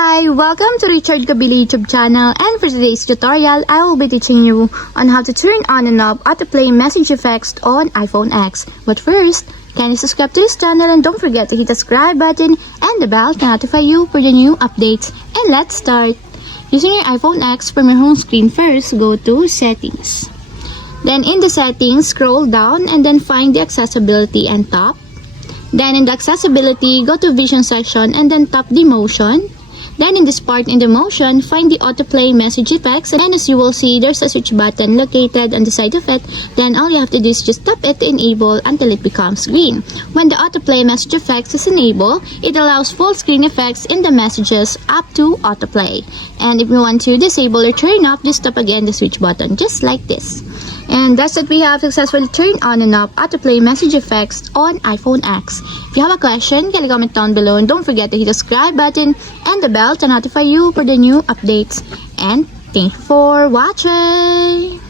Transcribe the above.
Hi, welcome to Richard Kabili YouTube channel, and for today's tutorial, I will be teaching you on how to turn on and off autoplay message effects on iPhone X. But first, kindly subscribe to this channel and don't forget to hit the subscribe button and the bell to notify you for the new updates. And let's start. Using your iPhone X, from your home screen first, go to Settings. Then in the Settings, scroll down and then find the Accessibility and tap. Then in the Accessibility, go to Vision section and then tap the Motion. Then in this part in the motion, find the autoplay message effects, and as you will see, there's a switch button located on the side of it. Then all you have to do is just tap it to enable until it becomes green. When the autoplay message effects is enabled, it allows full screen effects in the messages up to autoplay. And if you want to disable or turn off, just tap again the switch button, just like this. And that's it, we have successfully turned on and off autoplay message effects on iPhone X. If you have a question, can you comment down below, and don't forget to hit the subscribe button and the bell to notify you for the new updates. And thank you for watching!